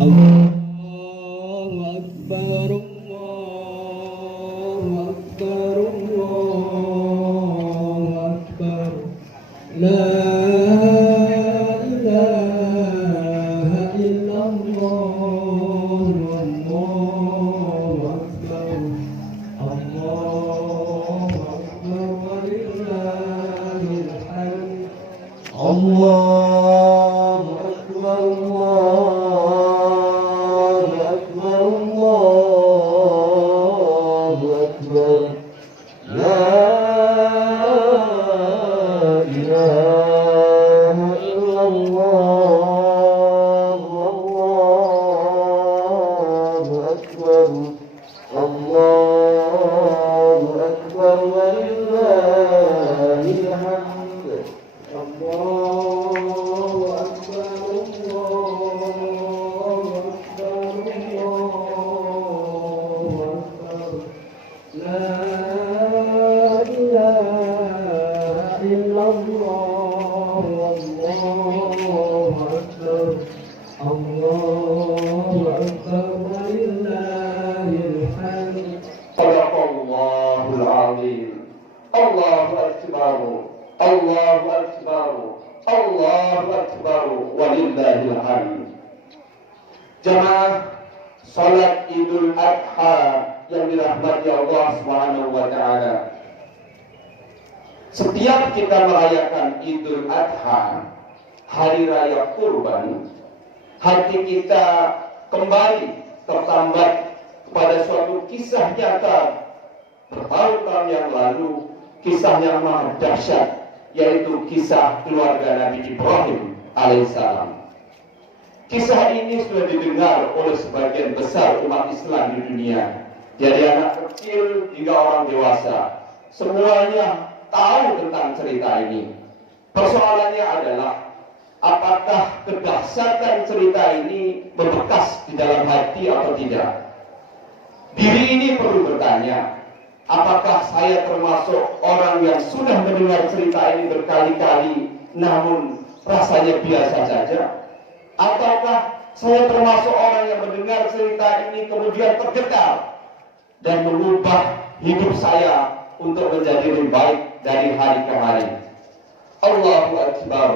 Allahu Akbar, Allahu Akbar, Allahu Akbar. La ilaha illallah, Allahu Akbar, Allahu Akbar, walillahil hamd. Allahu Akbar, Allahu Akbar, Allahu Akbar. La ilaha illallah, Allahu Akbar, Allahu Akbar, walillahil hamd. Allahu Akbar, Allahu Akbar, Allahu Akbar. La ilaha illallah, Allahu Akbar, Allahu Akbar, walillahil hamd. Sadaqallahul azim. Allahu Akbar, Allahu Akbar, Allahu Akbar, walillahil hamd. Jamaah salat Idul Adha yang dirahmati Allah Subhanahu wa taala. Setiap kita merayakan Idul Adha, hari raya kurban, hati kita kembali tertambat kepada suatu kisah nyata bertahun-tahun yang lalu, kisah yang amat dahsyat, yaitu kisah keluarga Nabi Ibrahim alaihissalam. Kisah ini sudah didengar oleh sebagian besar umat Islam di dunia, dari anak kecil hingga orang dewasa. Semuanya tahu tentang cerita ini. Persoalannya adalah, apakah kedahsyatan cerita ini membekas di dalam hati atau tidak? Diri ini perlu bertanya, apakah saya termasuk orang yang sudah mendengar cerita ini berkali-kali namun rasanya biasa saja? Ataukah saya termasuk orang yang mendengar cerita ini kemudian tergetar dan mengubah hidup saya untuk menjadi lebih baik dari hari ke hari? Allahu Akbar,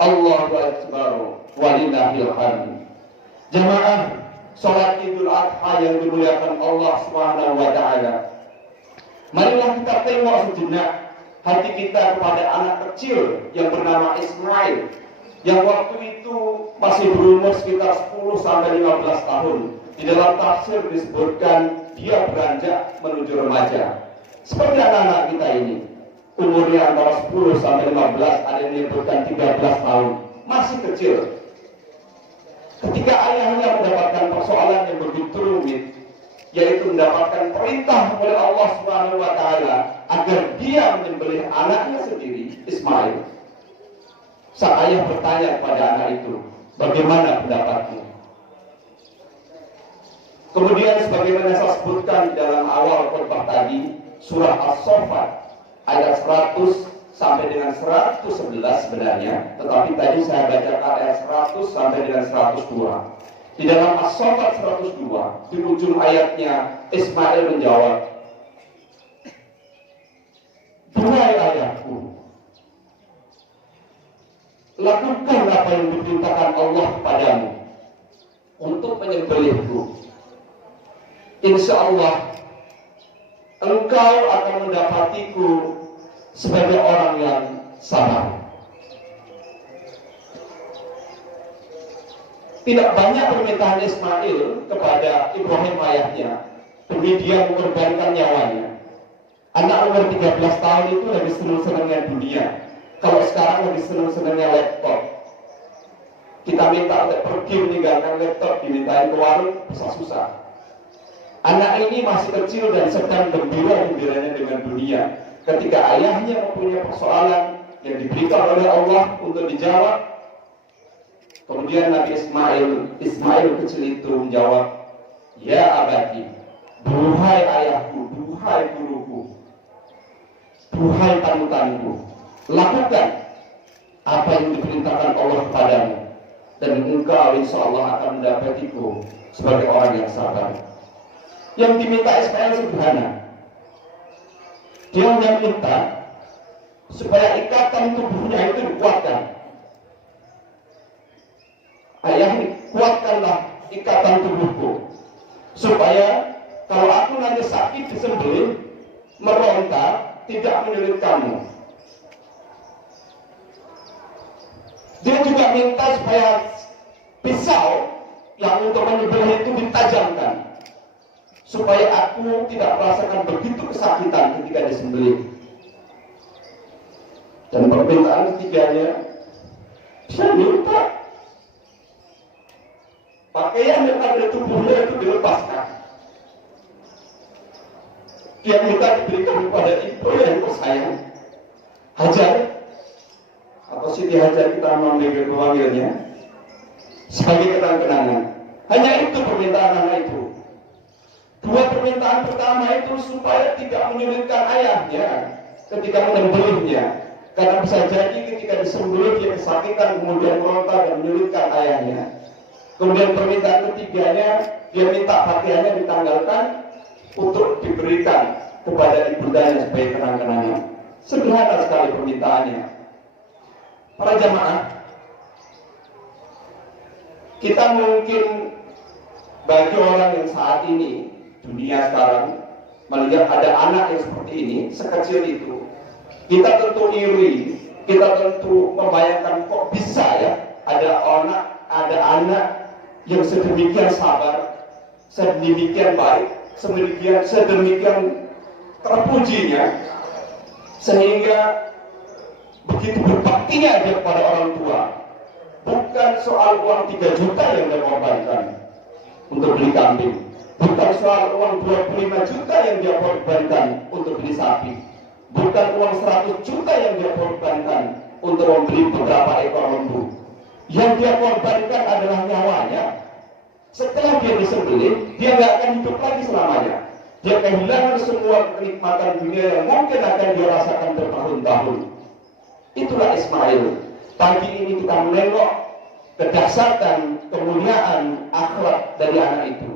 Allahu Akbar, walillahil hamd. Jamaah salat Idul Adha yang dimuliakan Allah Subhanahu wa taala. Marilah kita tengok sejenak hati kita kepada anak kecil yang bernama Ismail, yang waktu itu masih berumur sekitar 10 sampai 15 tahun. Di dalam tafsir disebutkan dia beranjak menuju remaja. Seperti anak-anak kita ini, umurnya antara 10 sampai 15, ada yang menyebutkan 13 tahun, masih kecil. Ketika ayahnya mendapatkan persoalan yang begitu rumit, yaitu mendapatkan perintah oleh Allah Subhanahu wa taala agar dia menyembelih anaknya sendiri, Ismail. Sang ayah bertanya kepada anak itu, bagaimana pendapatmu? Kemudian sebagaimana saya sebutkan di dalam awal khutbah tadi, surah As-Saffat ayat 100 sampai dengan 111 sebenarnya, tetapi tadi saya bacakan ayat 100 sampai dengan 102. Di dalam As-Saffat 102, di ujung ayatnya Ismail menjawab, "Duhai ayahku, lakukan apa yang diperintahkan Allah kepadamu untuk menyembelihku. Insya Allah engkau akan mendapatiku sebagai orang yang sabar." Tidak banyak permintaan Ismail kepada Ibrahim ayahnya demi dia mengorbankan nyawanya. Anak umur 13 tahun itu lagi senang-senangnya dunia. Kalau sekarang lagi senang-senangnya laptop. Kita minta untuk pergi meninggalkan laptop, dimintain ke warung, susah-susah. Anak ini masih kecil dan sedang gembira-gembiranya dengan dunia. Ketika ayahnya mempunyai persoalan yang diberikan oleh Allah untuk dijawab, kemudian Nabi Ismail kecil itu menjawab, "Ya abadi, duhai ayahku, duhai guruku, duhai panutanku, lakukan apa yang diperintahkan Allah kepadamu. dan engkau insya Allah akan mendapatiku sebagai orang yang sabar. Yang diminta Ismail sederhana. Dia hanya minta supaya ikatan tubuhnya itu dikuatkan. Ayah, kuatkanlah ikatan tubuhku, supaya kalau aku nanti sakit disembelih, meronta, tidak menyulitkanmu. Dia juga minta supaya pisau yang untuk menyembelih itu ditajamkan, supaya aku tidak merasakan begitu kesakitan ketika disembelih. Dan permintaan ketiganya, saya minta pakaian yang ada di tubuhnya itu dilepaskan. Dia minta diberikan kepada ibu yang tersayang, Hajar, atau Siti Hajar kita memanggilnya, sebagai kenang-kenangan. Hanya itu permintaan anak itu. Dua permintaan pertama itu supaya tidak menyulitkan ayahnya ketika menyembelihnya, karena bisa jadi ketika disembelih dia kesakitan kemudian meronta dan menyulitkan ayahnya. Kemudian permintaan ketiganya, dia minta pakaiannya ditanggalkan untuk diberikan kepada ibundanya sebagai kenang-kenangan. Sederhana sekali permintaannya. Para jamaah, kita mungkin bagi orang yang saat ini, dunia sekarang, melihat ada anak yang seperti ini, sekecil itu, kita tentu iri, kita tentu membayangkan kok bisa ya ada anak yang sedemikian sabar, sedemikian baik, sedemikian terpujinya, sehingga begitu berbaktinya dia kepada orang tua. Bukan soal uang 3 juta yang dia korbankan untuk beli kambing, bukan soal uang 25 juta yang dia korbankan untuk beli sapi, bukan uang 100 juta yang dia korbankan untuk membeli beberapa ekor lembu. Yang dia korbankan adalah nyawanya. Setelah dia disembelih, dia nggak akan hidup lagi selamanya. Dia kehilangan semua kenikmatan dunia yang mungkin akan dia rasakan bertahun-tahun. Itulah Ismail. Pagi ini kita menengok kedahsyatan, kemuliaan akhlak dari anak itu.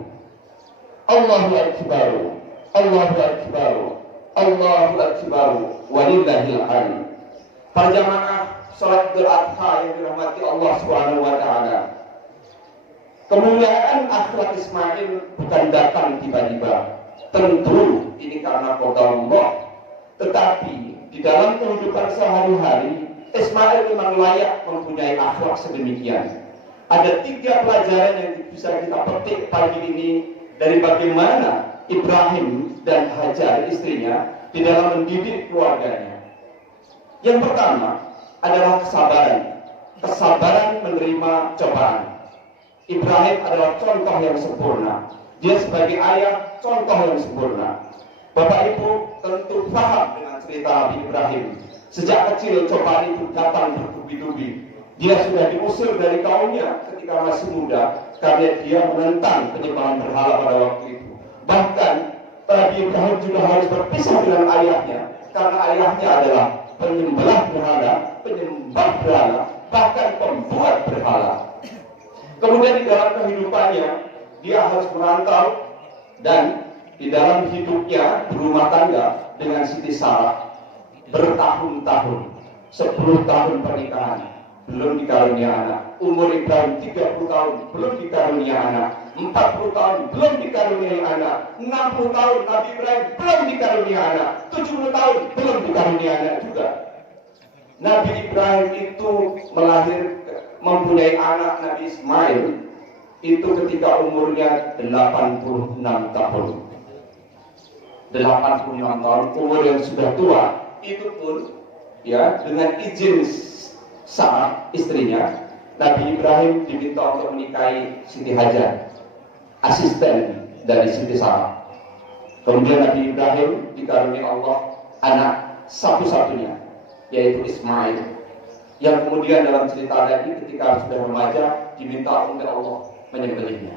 Allahu Akbar, Allahu Akbar, Allahu Akbar, walillahil hamd. Para jamaah salat Idul Adha yang dirahmati Allah Subhanahu wa taala. Kemuliaan akhlak Ismail bukan datang tiba-tiba. Tentu ini karena qada Allah. Tetapi di dalam kehidupan sehari-hari, Ismail memang layak mempunyai akhlak sedemikian. Ada 3 pelajaran yang bisa kita petik pagi ini dari bagaimana Ibrahim dan Hajar istrinya di dalam mendidik keluarganya. Yang pertama adalah kesabaran menerima cobaan. Ibrahim adalah contoh yang sempurna. Dia sebagai ayah contoh yang sempurna. Bapak Ibu tentu paham dengan cerita Nabi Ibrahim. Sejak kecil cobaan itu datang bertubi-tubi. Dia sudah diusir dari kaumnya ketika masih muda karena dia menentang penyembahan berhala pada waktu itu. Bahkan Nabi Ibrahim juga harus berpisah dengan ayahnya karena ayahnya adalah penyembah berhala, bahkan pembuat berhala. Kemudian di dalam kehidupannya dia harus merantau dan di dalam hidupnya berumah tangga dengan Siti Sarah bertahun-tahun, 10 tahun pernikahan belum dikarunia anak. Umur Ibrahim 30 tahun belum dikarunia anak, 40 tahun belum dikarunia anak, 60 tahun Nabi Ibrahim belum dikarunia anak, 70 tahun belum dikarunia anak juga. Nabi Ibrahim itu mempunyai anak Nabi Ismail itu ketika umurnya 86 tahun. 86 tahun, umur yang sudah tua. Itu pun ya dengan izin Sarah istrinya, Nabi Ibrahim diminta untuk menikahi Siti Hajar, asisten dari Siti Sarah. Kemudian Nabi Ibrahim dikaruniai Allah anak satu-satunya, yaitu Ismail, yang kemudian dalam cerita tadi ketika sudah remaja diminta oleh Allah menyembelihnya.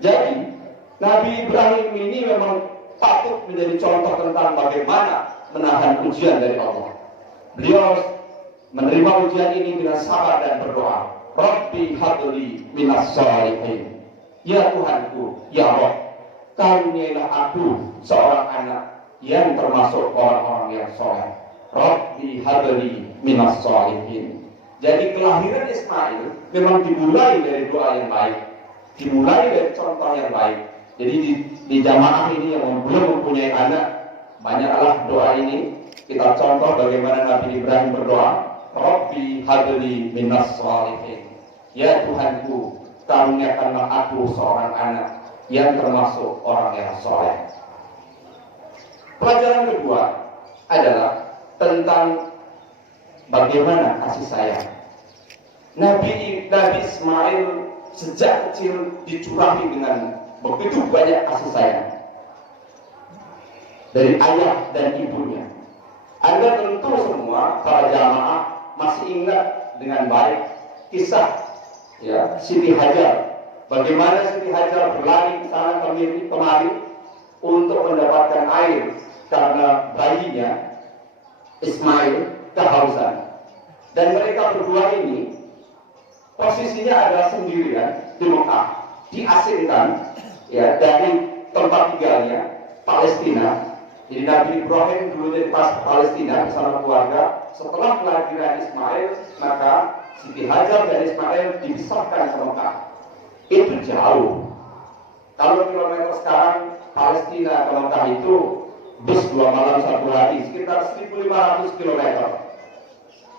Jadi Nabi Ibrahim ini memang patut menjadi contoh tentang bagaimana menahan ujian dari Allah. Beliau menerima ujian ini dengan sabar dan berdoa. Rabbi habli minas shalihin. Ya Tuhanku, ya Rabb, karuniailah aku seorang anak yang termasuk orang-orang yang soleh. Rabbi habli minas shalihin. Jadi kelahiran Ismail memang dimulai dari doa yang baik, dimulai dari contoh yang baik. Jadi di jamaah ini yang belum mempunyai anak, banyaklah doa ini kita contoh bagaimana Nabi Ibrahim berdoa, Rabbi habli minas shalihin. Ya Tuhanku, karuniakanlah aku seorang anak yang termasuk orang yang soleh. Pelajaran kedua adalah tentang bagaimana kasih sayang. Nabi Ismail sejak kecil dicurahi dengan begitu banyak kasih sayang dari ayah dan ibunya. Anda tentu semua para jamaah masih ingat dengan baik kisah Siti Hajar. Bagaimana Siti Hajar berlari ke sana kemari untuk mendapatkan air karena bayinya Ismail kehausan. Dan mereka berdua ini posisinya adalah sendirian di Mekah, diasingkan dari tempat tinggalnya Palestina. Jadi Nabi Ibrahim dulunya di Palestina bersama keluarga. Setelah kelahiran Ismail, maka Siti Hajar dan Ismail dipisahkan ke Mekah. Itu jauh. Kalau kilometer sekarang Palestina ke Mekah itu bus 2 malam 1 hari, sekitar 1.500 km.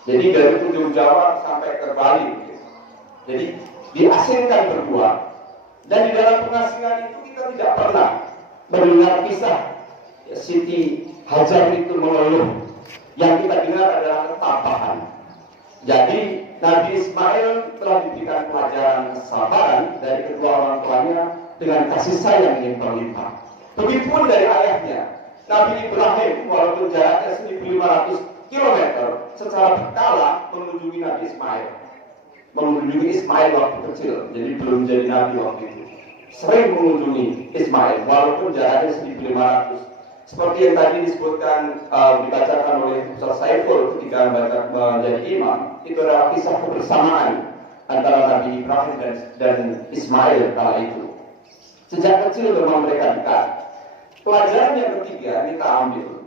Jadi dari ujung Jawa sampai ke Bali. Jadi diasingkan berdua. Dan di dalam pengasingan itu kita tidak pernah mendengar kisah Siti Hajar itu mengeluh. Yang kita dengar adalah ketabahan. Jadi Nabi Ismail telah diberikan pelajaran kesabaran dari kedua orang tuanya dengan kasih sayang yang berlimpah. Begitupun dari ayahnya Nabi Ibrahim, walaupun jaraknya 1.500 km, secara berkala mengunjungi Nabi Ismail. Mengunjungi Ismail waktu kecil, jadi belum jadi Nabi waktu itu. Sering mengunjungi Ismail, walaupun jaraknya 1.500. Seperti yang tadi disebutkan, dibacakan oleh Ustaz Saiful ketika menjadi imam, itu adalah kisah kebersamaan antara Nabi Ibrahim dan Ismail kala itu. Sejak kecil memang mereka dekat. Pelajaran yang ketiga kita ambil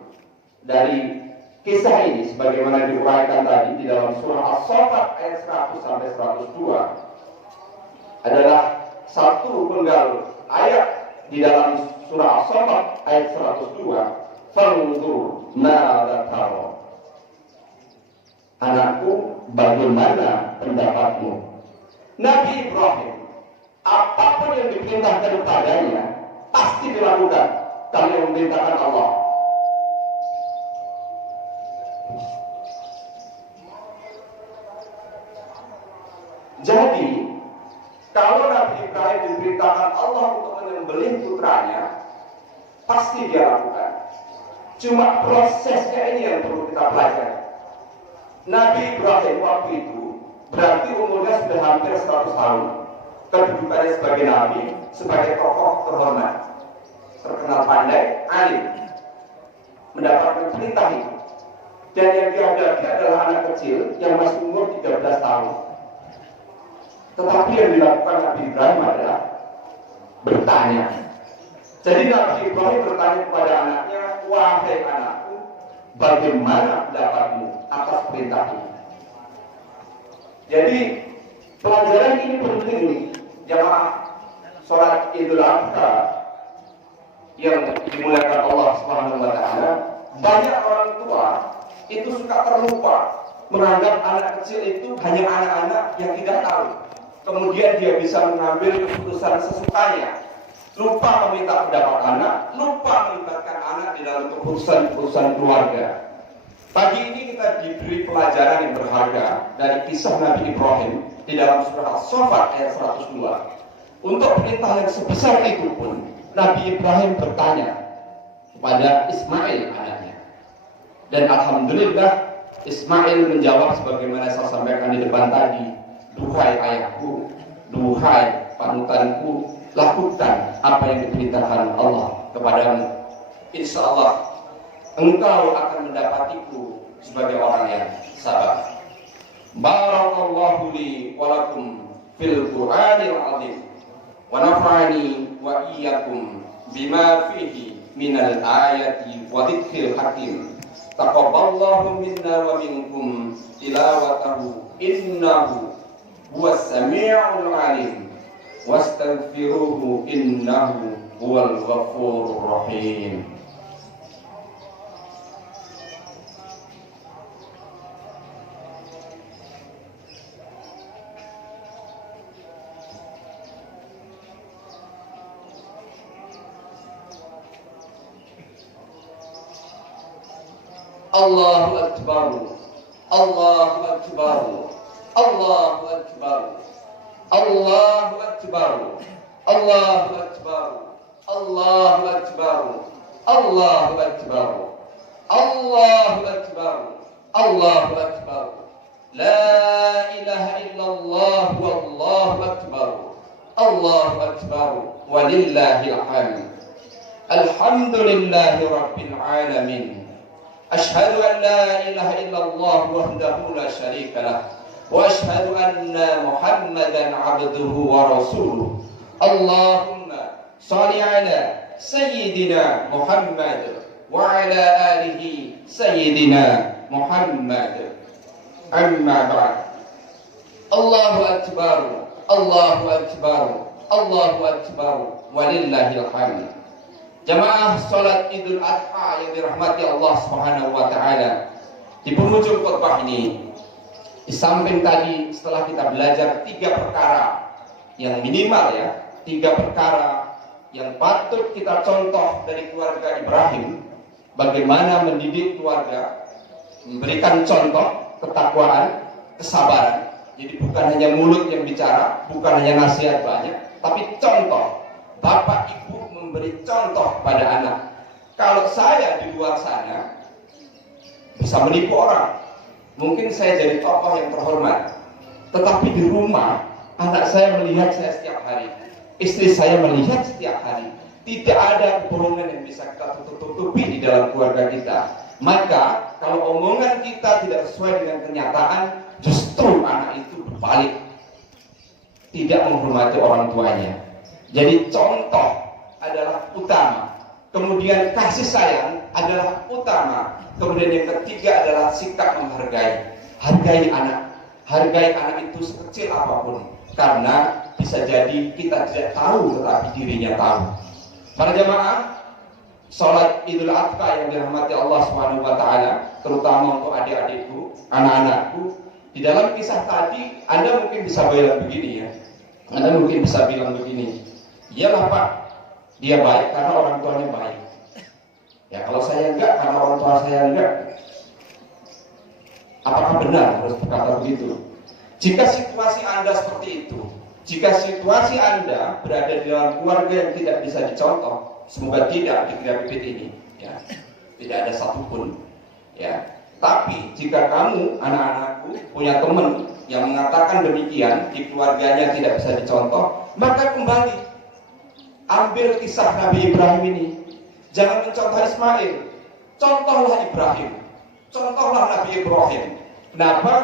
dari kisah ini sebagaimana diuraikan tadi di dalam surah As-Saffat ayat 100 sampai 102 adalah satu penggal ayat di dalam surah As-Saffat ayat 102. Fanzur ma'adha tara. Anakku, bagaimana pendapatmu? Nabi Ibrahim, apapun yang diperintahkan kepadanya pasti dilakukan. Kalau yang memerintahkan Allah. Jadi, kalau Nabi Ibrahim diperintahkan Allah untuk menyembelih putranya, pasti dia lakukan. Cuma prosesnya ini yang perlu kita pelajari. Nabi Ibrahim waktu itu berarti umurnya sudah hampir 100 tahun. Kedudukannya sebagai Nabi, sebagai tokoh terhormat, terkenal pandai, alim, mendapatkan perintah itu. Dan yang dihadapi adalah anak kecil yang masih umur 13 tahun. Tetapi yang dilakukan Nabi Ibrahim adalah bertanya. Jadi Nabi Ibrahim bertanya kepada anaknya, wahai anakku, bagaimana pendapatmu atas perintah ini? Jadi pelajaran ini penting nih, jamaah sholat Idul Adha yang dimuliakan Allah Subhanahu wa taala. Banyak orang tua itu suka terlupa, menganggap anak kecil itu hanya anak-anak yang tidak tahu. Kemudian dia bisa mengambil keputusan sesukanya, lupa meminta pendapat anak, lupa melibatkan anak di dalam keputusan keluarga. Pagi ini kita diberi pelajaran yang berharga dari kisah Nabi Ibrahim di dalam surah As-Saffat ayat 102. Untuk perintah yang sebesar itu pun Nabi Ibrahim bertanya kepada Ismail anaknya. Dan alhamdulillah Ismail menjawab sebagaimana saya sampaikan di depan tadi. Duhai ayahku, duhai panutanku, lakukan apa yang diperintahkan Allah kepadamu. Insya Allah engkau akan mendapatiku sebagai orang yang sabar. Barakallahu li wa lakum fil Qur'anil azim wa nafa'ani wa iyyakum bima fihi minal ayati wa dzikril hakim. Taqabbalallahu minna wa minkum tilawatahu innahu huwas sami'ul alim. Wastaghfiruhu innahu huwal ghafurur rahim. Allahu Akbar, Allahu Akbar, Allahu Akbar, Allahu Akbar, Allahu Akbar, Allahu Akbar, Allahu Akbar, Allahu Akbar, Allahu Akbar. La ilaha illallah wallahu akbar, Allahu Akbar, walillahil hamd. Alhamdulillahi rabbil alamin. Ashhadu an la ilaha illallah wahdahu la syarika lah wa ashhadu anna Muhammadan abduhu wa rasuluh. Allahumma shalli ala sayyidina Muhammad wa ala alihi sayyidina Muhammad. Amma ba'd. Allahu akbar, Allahu akbar, Allahu akbar, walillahil hamd. Jamaah salat Idul Adha yang dirahmati Allah Subhanahu wa taala. Di penghujung khutbah ini, di samping tadi setelah kita belajar 3 perkara yang minimal ya, 3 perkara yang patut kita contoh dari keluarga Ibrahim, bagaimana mendidik keluarga, memberikan contoh ketakwaan, kesabaran. Jadi bukan hanya mulut yang bicara, bukan hanya nasihat banyak, tapi contoh. Bapak ibu memberi contoh pada anak. Kalau saya di luar sana bisa menipu orang, mungkin saya jadi tokoh yang terhormat, tetapi di rumah anak saya melihat saya setiap hari, istri saya melihat setiap hari. Tidak ada kebohongan yang bisa kita tutup-tutupi di dalam keluarga kita. Maka kalau omongan kita tidak sesuai dengan kenyataan, justru anak itu berbalik, tidak menghormati orang tuanya. Jadi contoh adalah utama, kemudian kasih sayang adalah utama, kemudian yang ketiga adalah sikap menghargai. Hargai anak itu sekecil apapun, karena bisa jadi kita tidak tahu tetapi dirinya tahu. Para jamaah, sholat Idul Adha yang dirahmati Allah Subhanahu wa taala, terutama untuk adik-adikku, anak-anakku, di dalam kisah tadi Anda mungkin bisa bilang begini ya. Anda mungkin bisa bilang begini, iyalah Pak, dia baik karena orang tuanya baik. Ya kalau saya enggak, karena orang tua saya enggak. Apakah benar harus berkata begitu? Jika situasi Anda seperti itu, jika situasi Anda berada di dalam keluarga yang tidak bisa dicontoh, semoga tidak di Gereja Pipit ini, ya, tidak ada satupun, ya. Tapi jika kamu, anak-anakku, punya teman yang mengatakan demikian, di keluarganya tidak bisa dicontoh, maka kembali ambil kisah Nabi Ibrahim ini. Jangan mencontoh Ismail, contohlah Ibrahim, contohlah Nabi Ibrahim. Kenapa?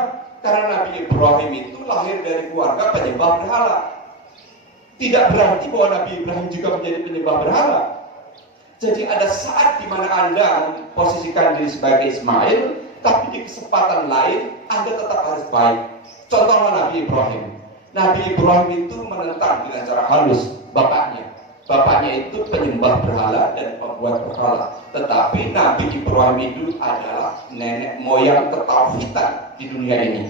Karena Nabi Ibrahim itu lahir dari keluarga penyembah berhala. Tidak berarti bahwa Nabi Ibrahim juga menjadi penyembah berhala. Jadi ada saat di mana Anda memposisikan diri sebagai Ismail, tapi di kesempatan lain Anda tetap harus baik. Contohlah Nabi Ibrahim. Nabi Ibrahim itu menentang dengan cara halus bapaknya. Bapaknya itu penyembah berhala dan pembuat berhala. Tetapi Nabi Ibrahim itu adalah nenek moyang ketauhidan di dunia ini.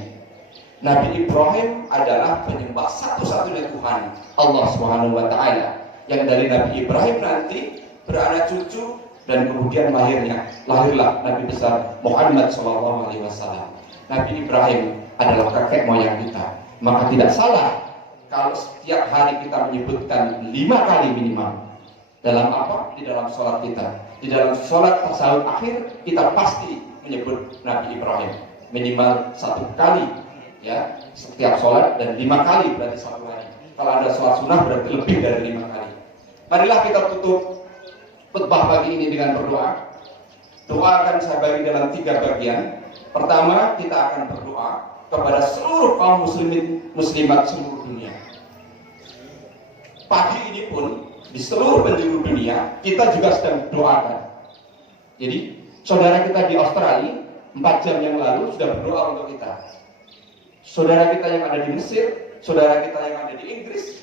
Nabi Ibrahim adalah penyembah satu-satunya Tuhan, Allah Subhanahu wa taala. Yang dari Nabi Ibrahim nanti beranak cucu dan kemudian lahirlah Nabi besar Muhammad SAW. Nabi Ibrahim adalah kakek moyang kita. Maka tidak salah kalau setiap hari kita menyebutkan 5 kali minimal. Dalam apa? Di dalam sholat kita. Di dalam sholat tasawuf akhir kita pasti menyebut Nabi Ibrahim minimal 1 kali, ya, setiap sholat, dan 5 kali berarti 1 hari. Kalau ada sholat sunnah berarti lebih dari 5 kali. Marilah kita tutup khutbah pagi ini dengan berdoa. Doa akan saya bagi dalam 3 bagian. Pertama, kita akan berdoa kepada seluruh kaum muslimin muslimat seluruh dunia. Pagi ini pun di seluruh penjuru dunia kita juga sedang doakan. Jadi saudara kita di Australia 4 jam yang lalu sudah berdoa untuk kita. Saudara kita yang ada di Mesir, saudara kita yang ada di Inggris,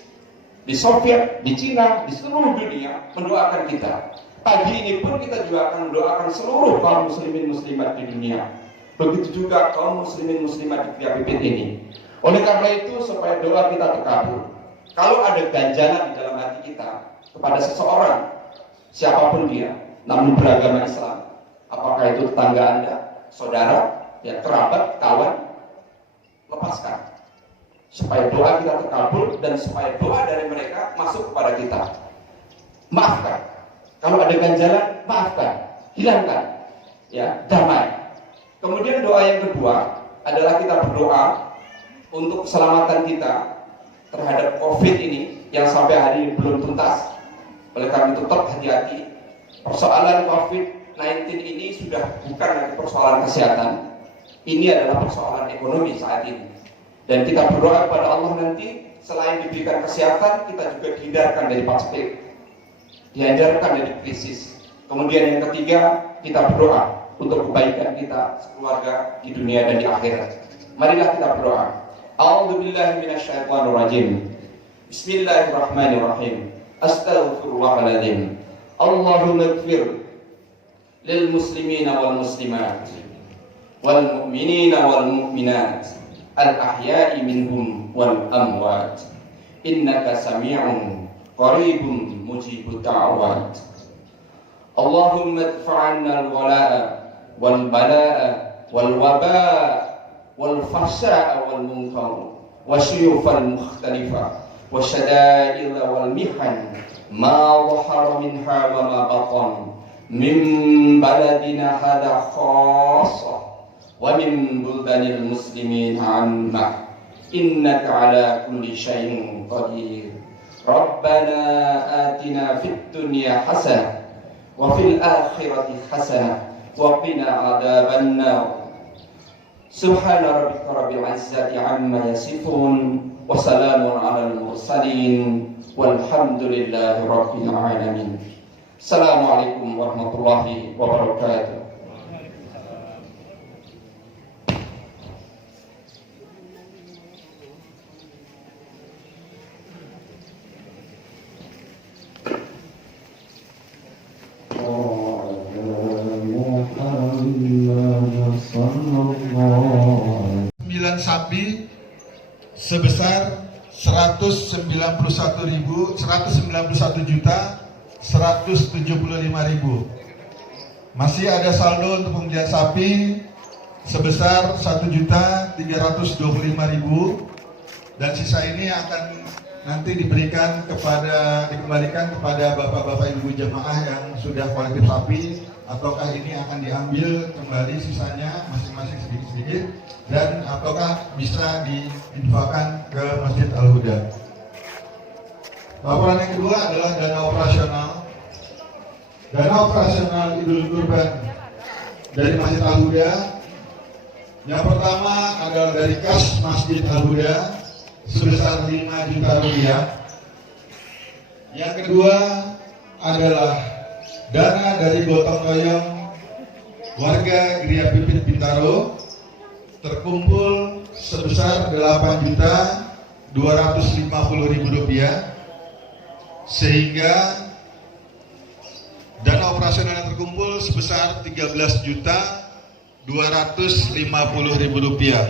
di Soviet, di Cina, di seluruh dunia mendoakan kita. Pagi ini pun kita juga akan mendoakan seluruh kaum muslimin muslimat di dunia. Begitu juga kaum muslimin muslimat di Pipit ini. Oleh karena itu, supaya doa kita terkabul, kalau ada ganjalan di dalam hati kita kepada seseorang, siapapun dia, namun beragama Islam, apakah itu tetangga Anda, saudara, ya kerabat, kawan, lepaskan. Supaya doa kita terkabul dan supaya doa dari mereka masuk kepada kita. Maafkan. Kalau ada ganjalan, maafkan, hilangkan, ya, damai. Kemudian doa yang kedua adalah kita berdoa untuk keselamatan kita terhadap COVID ini yang sampai hari ini belum tuntas. Oleh karena itu tetap hati-hati. Persoalan COVID-19 ini sudah bukan lagi persoalan kesehatan. Ini adalah persoalan ekonomi saat ini. Dan kita berdoa kepada Allah nanti selain diberikan kesehatan, kita juga dihindarkan dari paceklik, dihindarkan dari krisis. Kemudian yang ketiga, kita berdoa untuk kebaikan kita sekeluarga di dunia dan di akhirat. Marilah kita berdoa. A'udzubillahi minasyaitonirrajim. Bismillahirrahmanirrahim. Astaghfirullahaladzim. Allahumma ighfir lil muslimina wal muslimat wal mu'minina wal mu'minat al ahya'i minhum wal amwat. Innaka sami'un qaribun mujibud da'awat. Allahumma adfa'anna al-ghala'a wal bala'a wal waba'a wal fahsya'a wal munkar wasyuyufal mukhtalifa wasyada'ila wal mihan ma dhahara minha wa ma batan min baladina hadha khassa wa min buldanil muslimin amma innaka ala kulli syai'in qadir. Rabbana atina fid dunya hasanah wa fil akhirati hasanah wa qina adzaban nar. Subhana rabbika rabbil izzati amma yasifun wa salamun alal mursalin walhamdulillahi rabbil alamin. Assalamualaikum warahmatullahi wabarakatuh. Sapi sebesar 191.175.000. Masih ada saldo untuk pembelian sapi sebesar 1.325.000 dan sisa ini akan nanti dikembalikan kepada bapak-bapak ibu jemaah yang sudah kolektif sapi, ataukah ini akan diambil kembali sisanya masing-masing sedikit-sedikit dan ataukah bisa diinfakkan ke Masjid Al-Huda. Laporan yang kedua adalah dana operasional. Dana operasional Idul Kurban dari Masjid Al-Huda. Yang pertama adalah dari kas Masjid Al-Huda sebesar 5 juta rupiah. Yang kedua adalah dana dari gotong royong warga Geria Pipit Bintaro terkumpul sebesar 8.250.000 rupiah, sehingga dana operasional yang terkumpul sebesar 13.250.000 rupiah.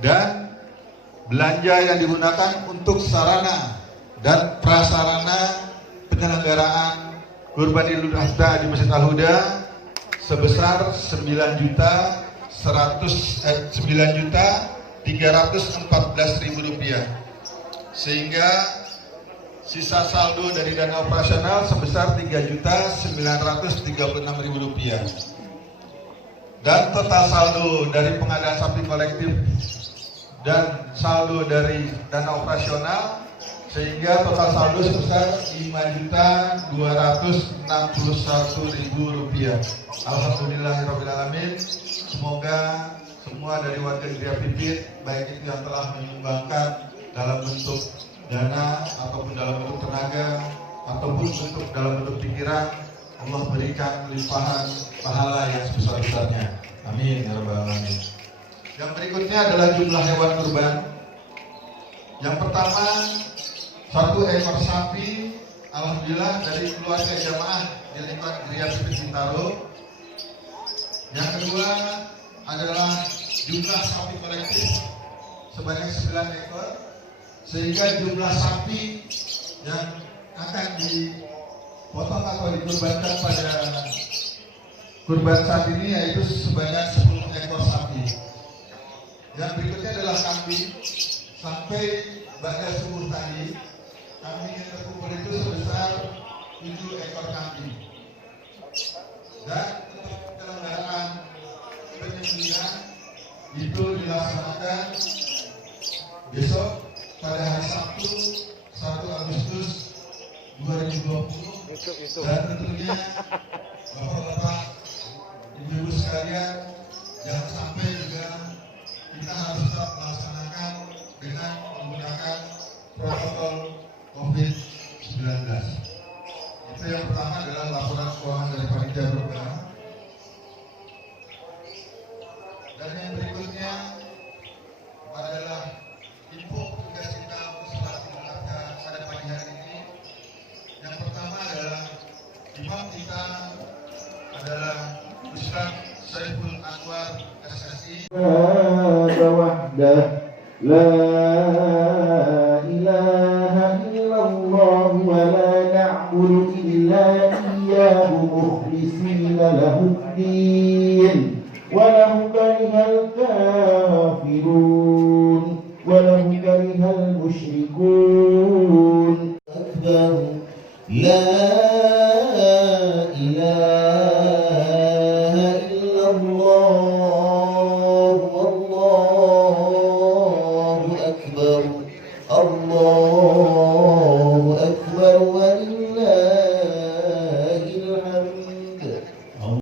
Dan belanja yang digunakan untuk sarana dan prasarana penyelenggaraan Kurban Idul Adha di Masjid Al-Huda sebesar 9.314.000 rupiah, sehingga sisa saldo dari dana operasional sebesar 3.936.000 rupiah. Dan total saldo dari pengadaan sapi kolektif dan saldo dari dana operasional, sehingga total saldo sebesar 5.261.000 rupiah. Alhamdulillahirrahmanirrahim. Semoga semua dari warga Gria Pipit, baik itu yang telah menyumbangkan dalam bentuk dana ataupun dalam bentuk tenaga ataupun dalam bentuk pikiran, Allah berikan limpahan pahala yang sebesar-besarnya. Amin ya rabbal alamin. Yang berikutnya adalah jumlah hewan kurban. Yang pertama, 1 ekor sapi, alhamdulillah dari keluarga jamaah di lingkungan Gria Pipit Bintaro. Yang kedua adalah jumlah sapi kolektif sebanyak 9 ekor, sehingga jumlah sapi yang akan dipotong atau dikurbankan pada kurban saat ini yaitu sebanyak 10 ekor sapi. Yang berikutnya adalah kambing. Sampai pada subuh tadi, kambing yang terkumpul itu sebesar 7 ekor kambing. Dan untuk penyelenggaraan penyembelihan itu dilaksanakan besok pada hari Sabtu 1 Agustus 2020. Dan tentunya Bapak-bapak, Ibu-ibu sekalian, jangan sampai juga kita harus tetap melaksanakan dengan menggunakan protokol COVID-19. Itu yang pertama adalah laporan keuangan dari panitia program. Dan yang berikutnya adalah info tugas kita untuk sholat Idul Adha pada pagi hari ini. Yang pertama adalah imam kita adalah Ustaz Saiful Anwar SSI. وحده لا إله إلا الله ولا نعبد إلا إياه مخلصين له الدين ولو كره الكافرون ولو كره المشركون أكبر لا إله إلا الله الله أكبر ولله